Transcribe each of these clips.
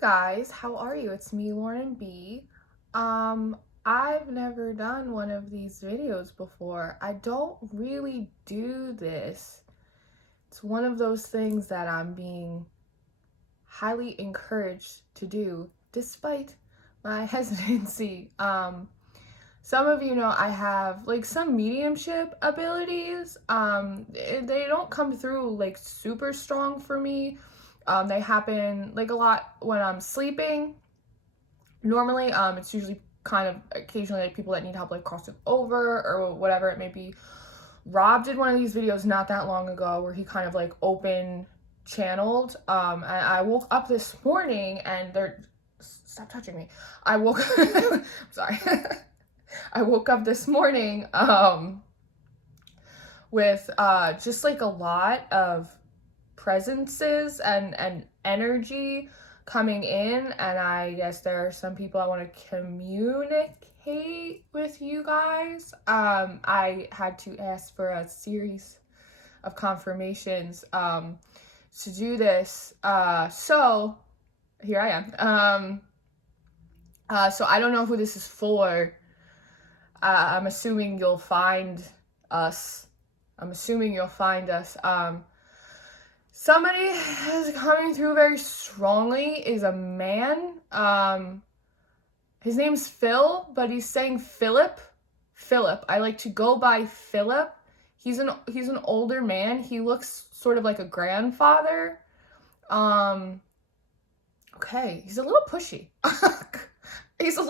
Guys, how are you? It's me, Lauren B. I've never done one of these videos before. I don't really do this. It's one of those things that I'm being highly encouraged to do despite my hesitancy. Some of you know I have like some mediumship abilities. They don't come through like super strong for me. They happen like a lot when I'm sleeping. Normally, it's usually kind of occasionally like people that need help like crossing over or whatever it may be. Rob did one of these videos not that long ago where he kind of like open channeled. And I woke up this morning and stop touching me. I woke sorry. I woke up this morning with just like a lot of presences and energy coming in, and I guess there are some people I want to communicate with you guys. I had to ask for a series of confirmations to do this, so here I am. So I don't know who this is for. I'm assuming you'll find us. Somebody is coming through very strongly is a man. His name's Phil, but he's saying Philip. I like to go by Philip. He's an older man. He looks sort of like a grandfather. Okay, he's a little pushy. He seems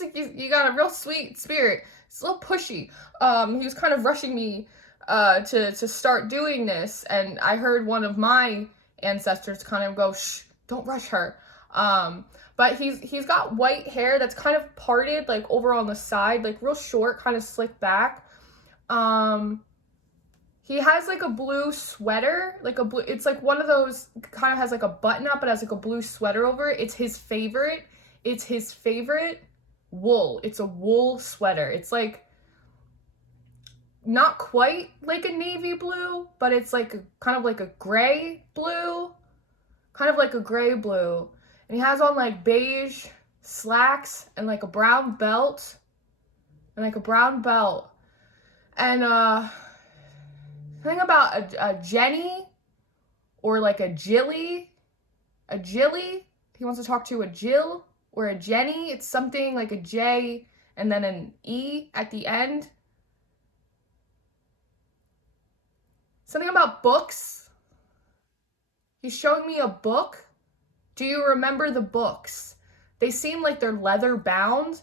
like you got a real sweet spirit. It's a little pushy. He was kind of rushing me to start doing this, and I heard one of my ancestors kind of go, "Shh, don't rush her." But he's got white hair that's kind of parted, like over on the side, like real short, kind of slicked back. He has like a blue sweater, it's like one of those, kind of has like a button up, but has like a blue sweater over it. It's his favorite wool. It's a wool sweater. It's like not quite like a navy blue, but it's like kind of like a gray blue. And he has on like beige slacks and like a brown belt. And thing about a Jenny or like a Jilly. He wants to talk to a Jill or a Jenny. It's something like a J and then an E at the end. Something about books. He's showing me a book. Do you remember the books? They seem like they're leather bound.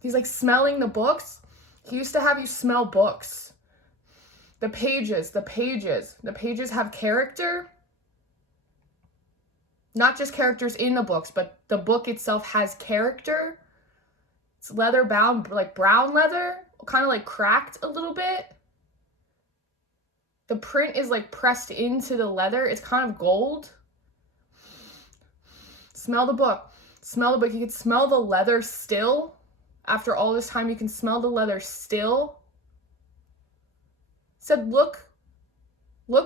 He's like smelling the books. He used to have you smell books. The pages have character. Not just characters in the books, but the book itself has character. It's leather bound, like brown leather, kind of like cracked a little bit. The print is like pressed into the leather. It's kind of gold. Smell the book. You can smell the leather still. After all this time, you can smell the leather still. Said look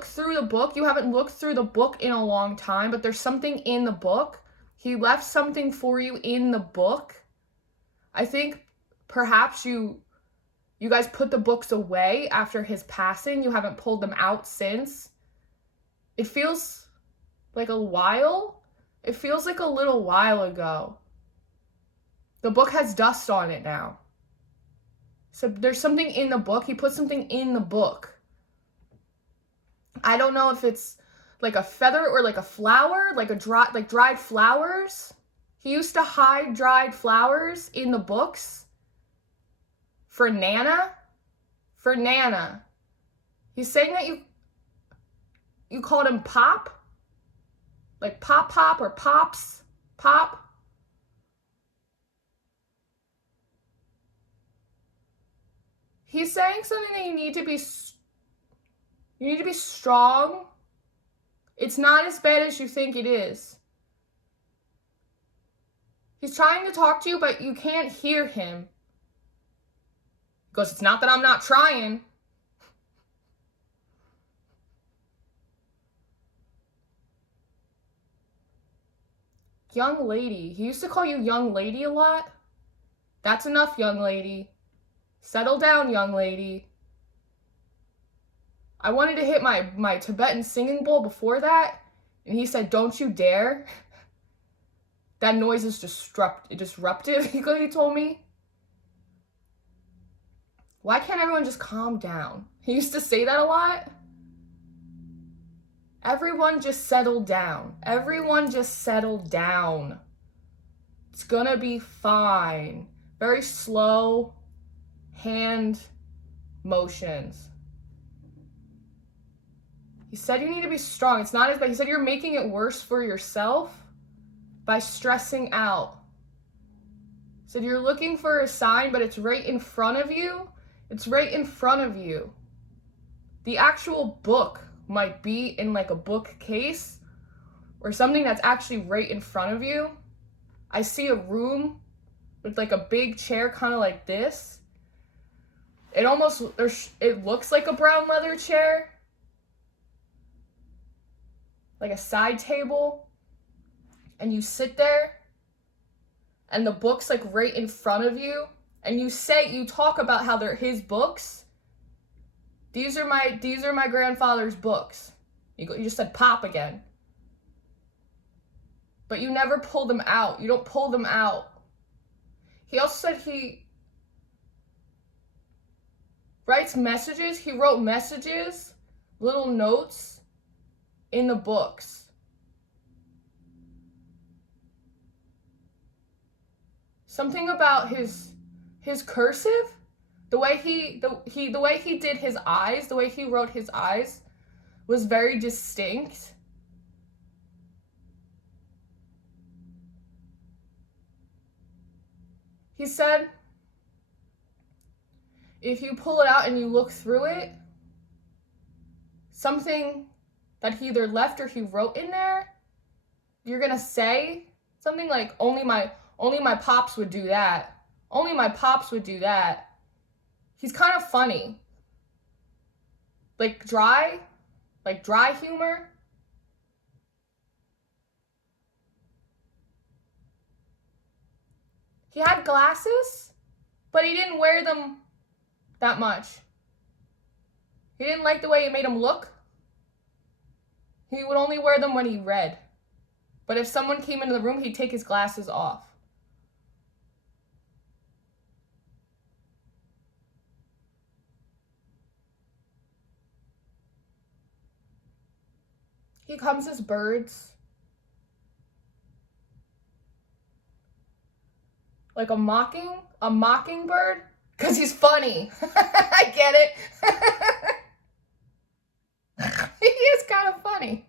through the book. You haven't looked through the book in a long time, but there's something in the book. He left something for you in the book. I think perhaps you guys put the books away after his passing. You haven't pulled them out since. It feels like a while. It feels like a little while ago. The book has dust on it now. So there's something in the book. He put something in the book. I don't know if it's like a feather or like a flower, like dried flowers. He used to hide dried flowers in the books for Nana. He's saying that you called him Pop? Like Pop or Pops? Pop? He's saying something that you need to be strong. It's not as bad as you think it is. He's trying to talk to you, but you can't hear him. He goes, it's not that I'm not trying. Young lady. He used to call you young lady a lot. That's enough, young lady. Settle down, young lady. I wanted to hit my Tibetan singing bowl before that, and he said, don't you dare. That noise is disruptive, he told me. Why can't everyone just calm down? He used to say that a lot. Everyone just settle down. Everyone just settle down. It's gonna be fine. Very slow hand motions. He said you need to be strong. It's not as bad. He said you're making it worse for yourself by stressing out. He said you're looking for a sign, but it's right in front of you. It's right in front of you. The actual book might be in like a bookcase or something that's actually right in front of you. I see a room with like a big chair kind of like this. It looks like a brown leather chair. Like a side table. And you sit there and the book's like right in front of you. And you talk about how they're his books. These are my grandfather's books. You just said pop again. But you never pull them out. You don't pull them out. He also said he writes messages. He wrote messages, little notes in the books. Something about his cursive, the way he did his eyes, the way he wrote his eyes was very distinct. He said, if you pull it out and you look through it, something that he either left or he wrote in there, you're gonna say something like, only my pops would do that. Only my pops would do that. He's kind of funny. Like dry humor. He had glasses, but he didn't wear them that much. He didn't like the way it made him look. He would only wear them when he read. But if someone came into the room, he'd take his glasses off. He comes as birds. Like a mockingbird, because he's funny. I get it. He is kind of funny.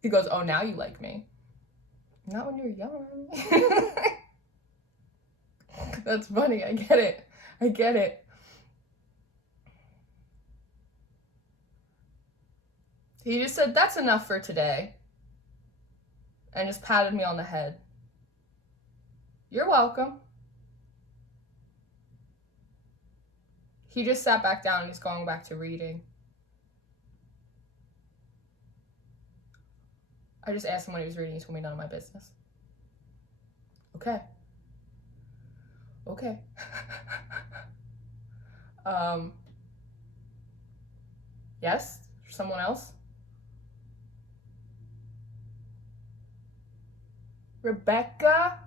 He goes, oh, now you like me. Not when you're young. That's funny. I get it. He just said, that's enough for today. And just patted me on the head. You're welcome. He just sat back down and he's going back to reading. I just asked him what he was reading. He told me none of my business. Okay. Yes? Someone else? Rebecca?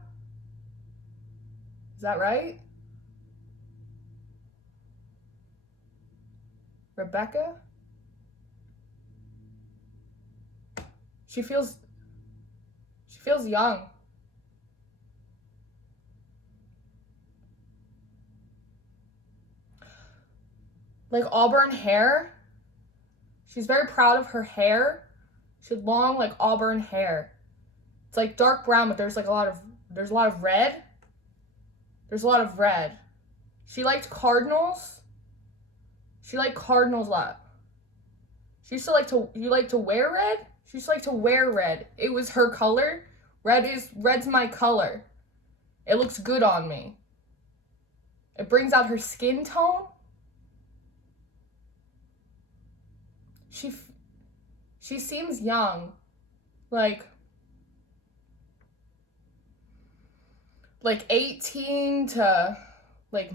Is that right? Rebecca? She feels young. Like auburn hair. She's very proud of her hair. She had long, like auburn hair. It's like dark brown, but there's a lot of red. There's a lot of red. She liked cardinals. She liked cardinals a lot. She used to like to wear red? She used to like to wear red. It was her color. Red's my color. It looks good on me. It brings out her skin tone. She seems young. like 18 to like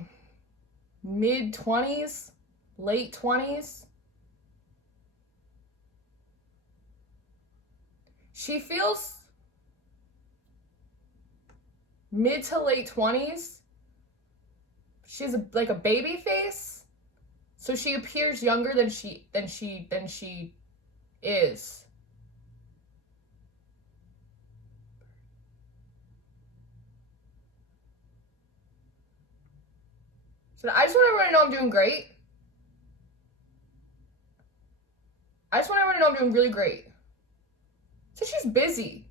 mid-20s, late 20s. She feels mid to late 20s. She has like a baby face, so she appears younger than she is. So I just want everyone to know I'm doing great. I just want everyone to know I'm doing really great. So she's busy.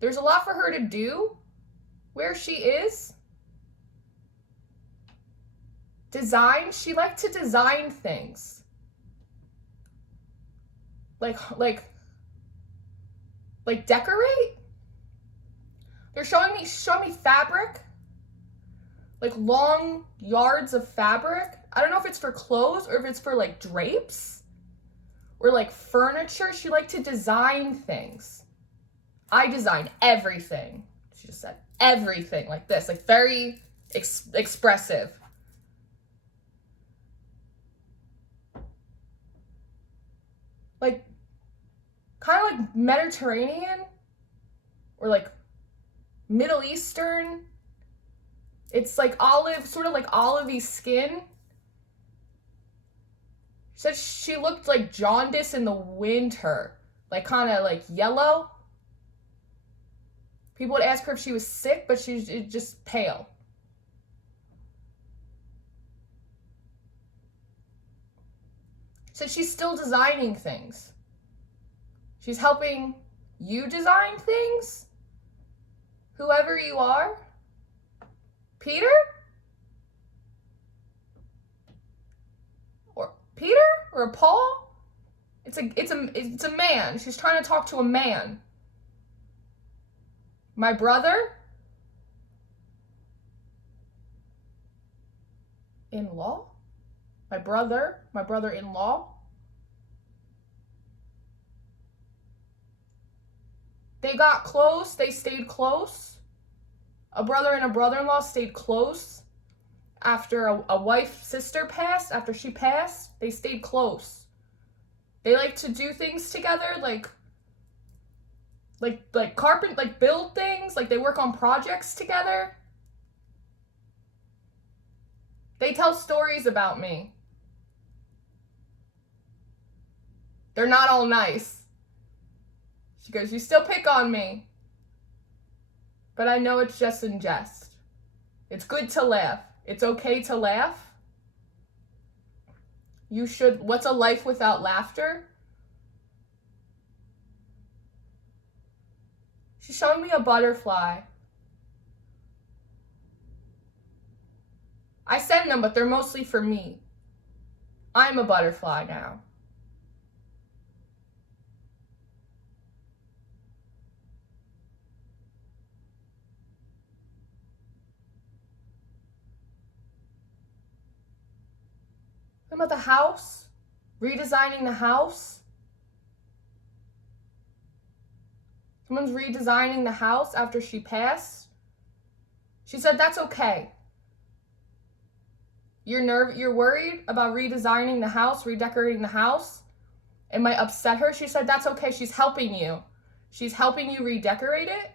There's a lot for her to do where she is. Design. She likes to design things. Like decorate. They're showing me fabric. Like long yards of fabric. I don't know if it's for clothes or if it's for like drapes or like furniture. She likes to design things. I design everything. She just said everything like this, like very expressive. Like kind of like Mediterranean or like Middle Eastern. It's like olive, sort of like olivey skin. She said she looked like jaundice in the winter, like kind of like yellow. People would ask her if she was sick, but she's just pale. So she's still designing things. She's helping you design things, whoever you are. Peter? Or Peter? Or Paul? It's a man. She's trying to talk to a man. My brother? In-law? My brother-in-law? They got close. They stayed close. A brother and a brother-in-law stayed close after a sister passed. After she passed, they stayed close. They like to do things together, like build things, like they work on projects together. They tell stories about me. They're not all nice. She goes, you still pick on me. But I know it's just in jest. It's good to laugh. It's okay to laugh. You should. What's a life without laughter? She's showing me a butterfly. I send them, but they're mostly for me. I'm a butterfly now. About the house, redesigning the house. Someone's redesigning the house after she passed. She said that's okay. You're worried about redesigning the house, redecorating the house. It might upset her. She said that's okay. She's helping you. She's helping you redecorate it.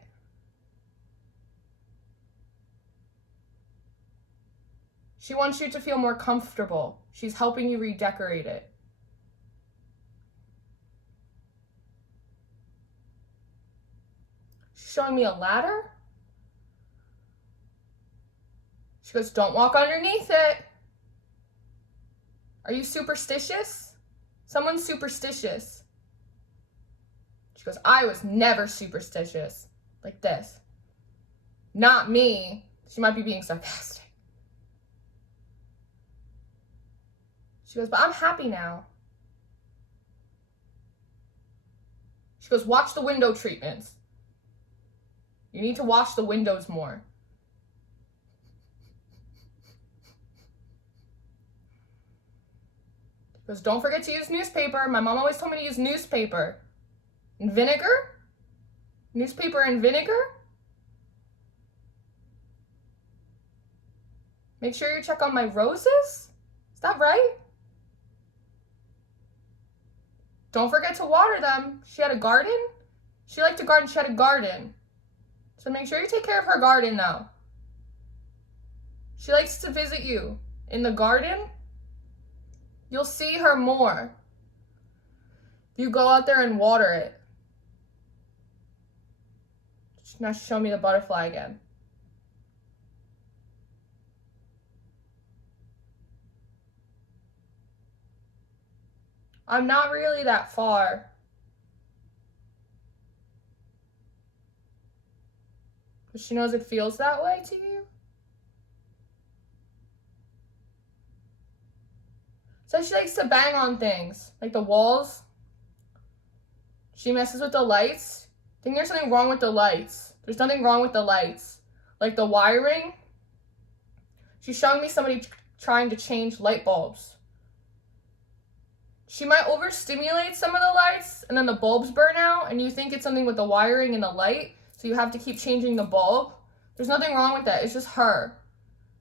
She wants you to feel more comfortable. She's helping you redecorate it. She's showing me a ladder. She goes, don't walk underneath it. Are you superstitious? Someone's superstitious. She goes, I was never superstitious. Like this. Not me. She might be being sarcastic. She goes, but I'm happy now. She goes, watch the window treatments. You need to wash the windows more. She goes, don't forget to use newspaper. My mom always told me to use newspaper. And vinegar? Newspaper and vinegar? Make sure you check on my roses? Is that right? Don't forget to water them. She had a garden? She liked to garden. She had a garden. So make sure you take care of her garden now. She likes to visit you in the garden. You'll see her more. You go out there and water it. Now show me the butterfly again. I'm not really that far. But she knows it feels that way to you. So she likes to bang on things, like the walls. She messes with the lights. I think there's something wrong with the lights. There's nothing wrong with the lights. Like the wiring. She's showing me somebody trying to change light bulbs. She might overstimulate some of the lights and then the bulbs burn out and you think it's something with the wiring and the light, so you have to keep changing the bulb. There's nothing wrong with that. It's just her.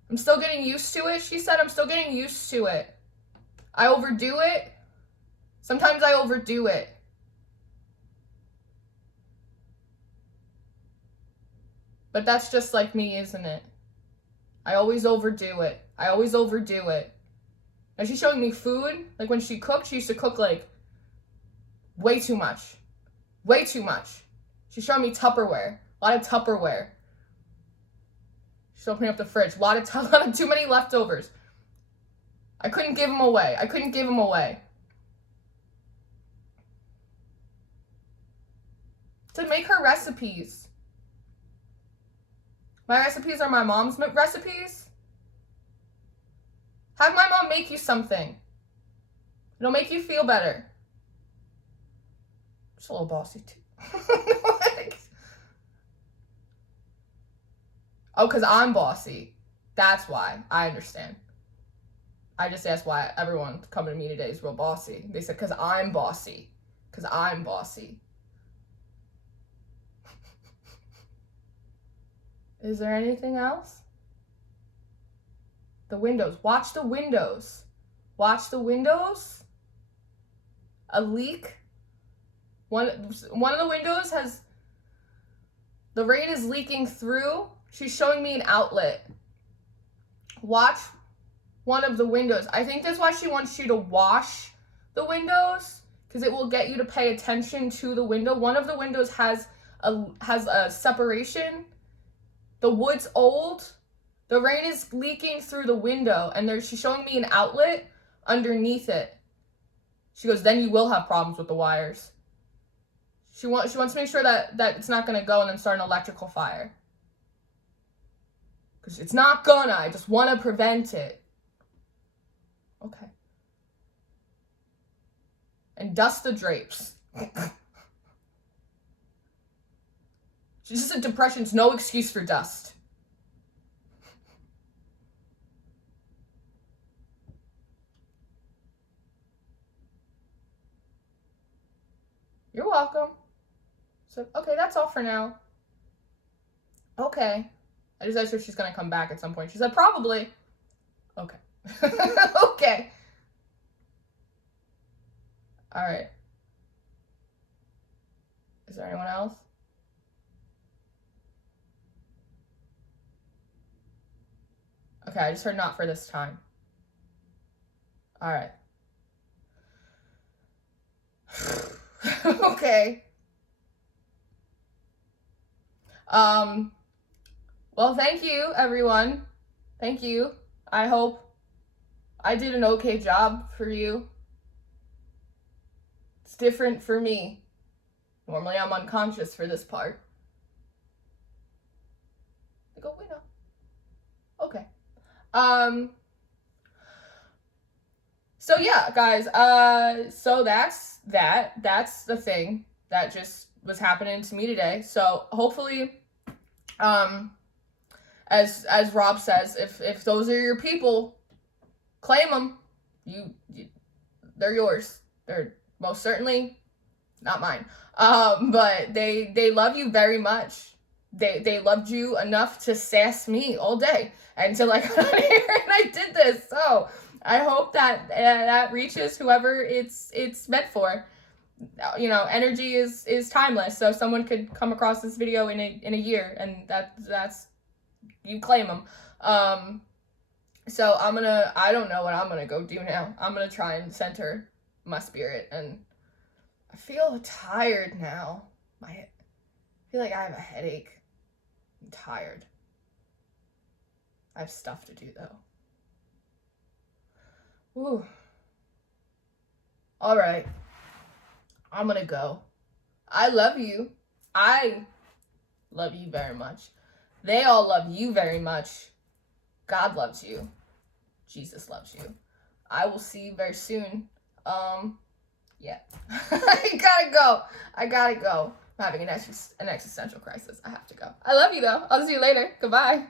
I'm still getting used to it. She said I'm still getting used to it. I overdo it. Sometimes I overdo it. But that's just like me, isn't it? I always overdo it. I always overdo it. Now she's showing me food. Like when she cooked, she used to cook like way too much. Way too much. She's showing me Tupperware. A lot of Tupperware. She's opening up the fridge. A lot of too many leftovers. I couldn't give them away. I couldn't give them away. To make her recipes. My recipes are my mom's recipes. Have my mom make you something. It'll make you feel better. She's a little bossy too. Oh, because I'm bossy. That's why. I understand. I just asked why everyone coming to me today is real bossy. They said, because I'm bossy. Because I'm bossy. Is there anything else? The windows. Watch the windows. Watch the windows. A leak. One of the windows has... The rain is leaking through. She's showing me an outlet. Watch one of the windows. I think that's why she wants you to wash the windows, because it will get you to pay attention to the window. One of the windows has a separation. The wood's old. The rain is leaking through the window, and she's showing me an outlet underneath it. She goes, then you will have problems with the wires. She wants to make sure that it's not going to go and then start an electrical fire. Because it's not gonna. I just want to prevent it. Okay. And dust the drapes. She just said depression's no excuse for dust. You're welcome. So, okay, that's all for now. Okay. I just asked her if she's going to come back at some point. She said, probably. Okay. Okay. All right. Is there anyone else? Okay, I just heard not for this time. All right. Okay. Well, thank you, everyone. Thank you. I hope I did an okay job for you. It's different for me. Normally, I'm unconscious for this part. I go, we know. Okay. So yeah, guys, so that's the thing that just was happening to me today. So hopefully, as Rob says, if those are your people, claim them. They're yours. They're most certainly not mine. But they love you very much. They loved you enough to sass me all day until I got out of here and I did this. So I hope that that reaches whoever it's meant for. You know, energy is timeless. So someone could come across this video in a year, and that's you claim them. So I don't know what I'm gonna go do now. I'm gonna try and center my spirit, and I feel tired now. I feel like I have a headache. I'm tired. I have stuff to do though. Ooh. All right. I'm gonna go. I love you. I love you very much. They all love you very much. God loves you. Jesus loves you. I will see you very soon. Yeah. I gotta go. I'm having an existential crisis. I have to go. I love you though. I'll see you later. Goodbye.